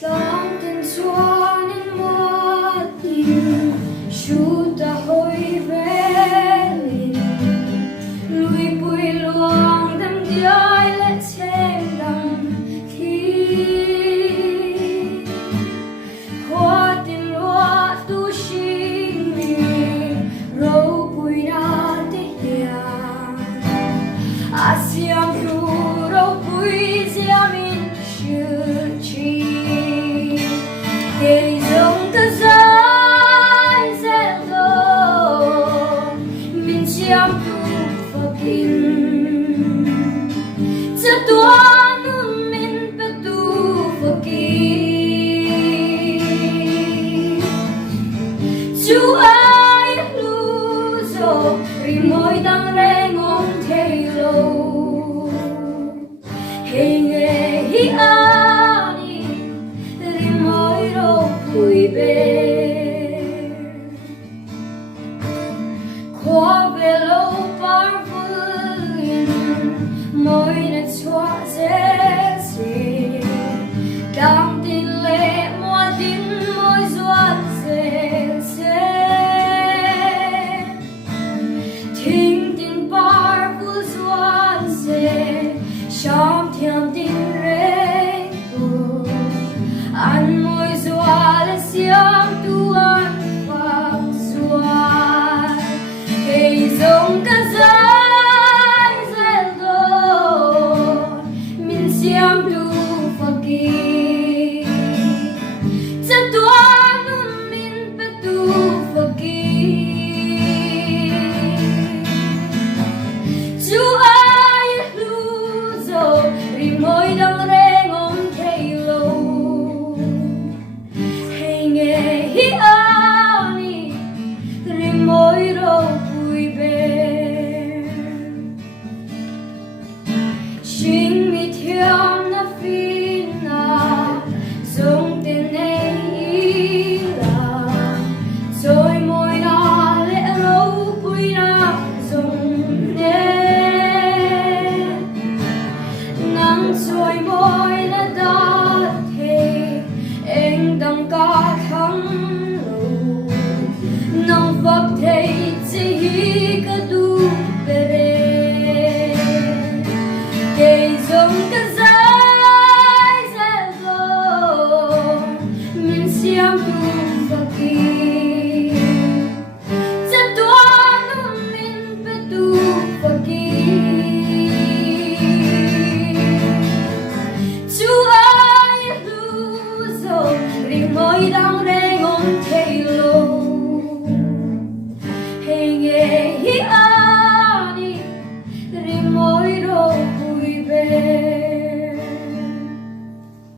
Tam tin chuan in mat in shu ta hoi velin lui pui luang dam diai le cheng dam thi khoa tin loa tu shing mi ropui na te hia asiam tu ropui ziamin shu chi cây giống cơ giới dễ lo mình chiêm tu phật kinh chấp tuan mình bắt tu phật kinh chú ai lu zo Rimawi đang reng om thei lo hey nghe hi ani Rimawi ropui be khoa về lâu parvulin môi na chua dễ dễ cam tin lệ mua tin môi doan dễ dễ thinh tin parvul doan dễ sham thiam tin reng an môi doan siam tuan phak doan cây giống cá dai dễ lo min siam tu phak ki cha tuan min pe tu phak ki chú ai lu zo Rimawi đang reng om thei lo hey nghe hi ani Rimawi ropui be shing mi thiam na phin na zong ten nei la rồi môi na lệ ropui na zong ne nắng rồi môi na da the anh đang ca khăng lâu nang vấp thei chỉ hi ka du bere cây giống ka dai dễ lo min siam tu phak ki cha tuan min pe tu phak ki chú ai lu zo Rimawi đang